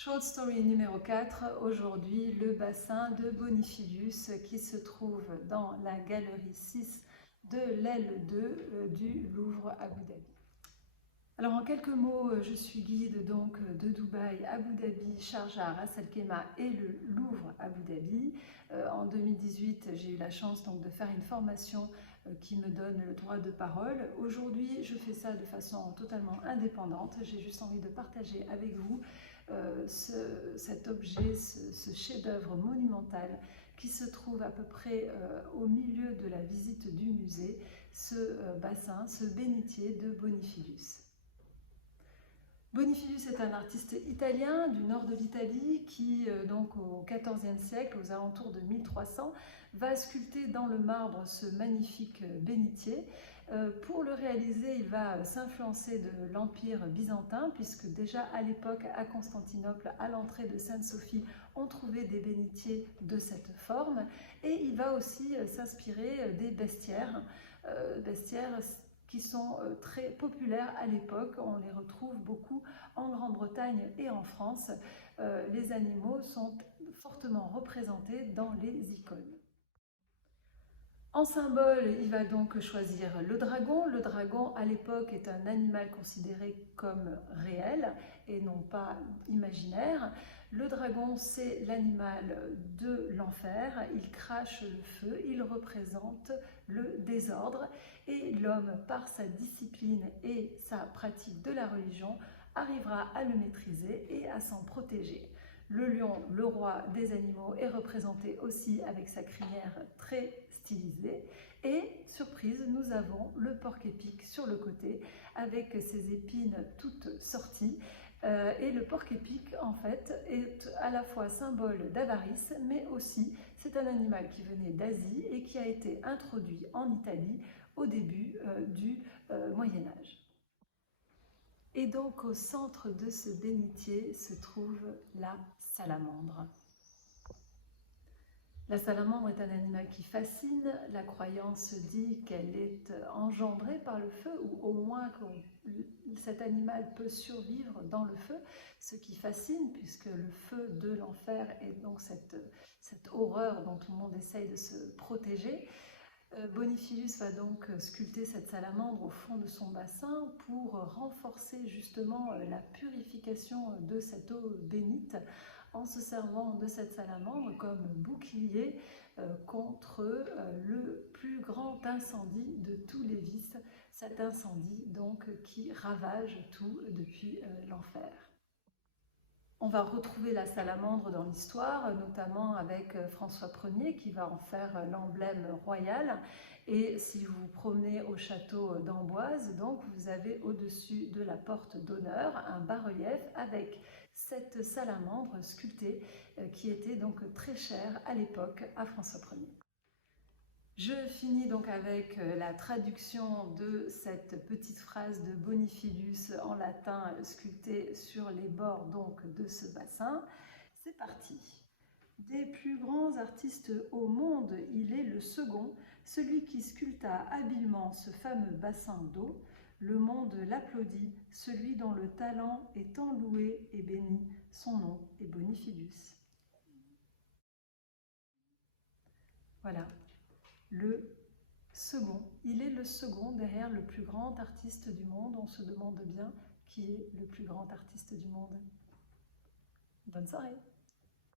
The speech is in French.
Short story numéro 4, aujourd'hui le bassin de Boniphilius qui se trouve dans la galerie 6 de l'aile 2 du Louvre Abu Dhabi. Alors en quelques mots, je suis guide donc de Dubaï, Abu Dhabi, Sharjah, Ras Al Khaimah et le Louvre Abu Dhabi. En 2018, j'ai eu la chance donc de faire une formation qui me donne le droit de parole. Aujourd'hui, je fais ça de façon totalement indépendante. J'ai juste envie de partager avec vous cet objet, ce chef-d'œuvre monumental qui se trouve à peu près au milieu de la visite du musée, ce bassin, ce bénitier de Boniphilius. Boniphilius est un artiste italien du nord de l'Italie qui, donc au XIVe siècle, aux alentours de 1300, va sculpter dans le marbre ce magnifique bénitier. Pour le réaliser, il va s'influencer de l'Empire byzantin, puisque déjà à l'époque, à Constantinople, à l'entrée de Sainte-Sophie, on trouvait des bénitiers de cette forme. Et il va aussi s'inspirer des bestiaires qui sont très populaires à l'époque. On les retrouve beaucoup en Grande-Bretagne et en France. Les animaux sont fortement représentés dans les icônes. En symbole, il va donc choisir le dragon. Le dragon, à l'époque, est un animal considéré comme réel et non pas imaginaire. Le dragon, c'est l'animal de l'enfer. Il crache le feu, il représente le désordre. Et l'homme, par sa discipline et sa pratique de la religion, arrivera à le maîtriser et à s'en protéger. Le lion, le roi des animaux, est représenté aussi avec sa crinière très stylisée. Et, surprise, nous avons le porc-épic sur le côté avec ses épines toutes sorties. Et le porc-épic, en fait, est à la fois symbole d'avarice, mais aussi c'est un animal qui venait d'Asie et qui a été introduit en Italie au début du Moyen-Âge. Et donc au centre de ce bénitier se trouve la salamandre. La salamandre est un animal qui fascine. La croyance dit qu'elle est engendrée par le feu, ou au moins que cet animal peut survivre dans le feu, ce qui fascine puisque le feu de l'enfer est donc cette horreur dont tout le monde essaye de se protéger. Boniphilius va donc sculpter cette salamandre au fond de son bassin pour renforcer justement la purification de cette eau bénite en se servant de cette salamandre comme bouclier contre le plus grand incendie de tous les vices, cet incendie donc qui ravage tout depuis l'enfer. On va retrouver la salamandre dans l'histoire, notamment avec François Ier qui va en faire l'emblème royal. Et si vous vous promenez au château d'Amboise, donc vous avez au-dessus de la porte d'honneur un bas-relief avec cette salamandre sculptée qui était donc très chère à l'époque à François Ier. Je finis donc avec la traduction de cette petite phrase de Boniphilius en latin sculptée sur les bords donc de ce bassin. C'est parti. Des plus grands artistes au monde, il est le second, celui qui sculpta habilement ce fameux bassin d'eau. Le monde l'applaudit, celui dont le talent est tant loué et béni. Son nom est Boniphilius. Voilà. Le second. Il est le second derrière le plus grand artiste du monde. On se demande bien qui est le plus grand artiste du monde. Bonne soirée!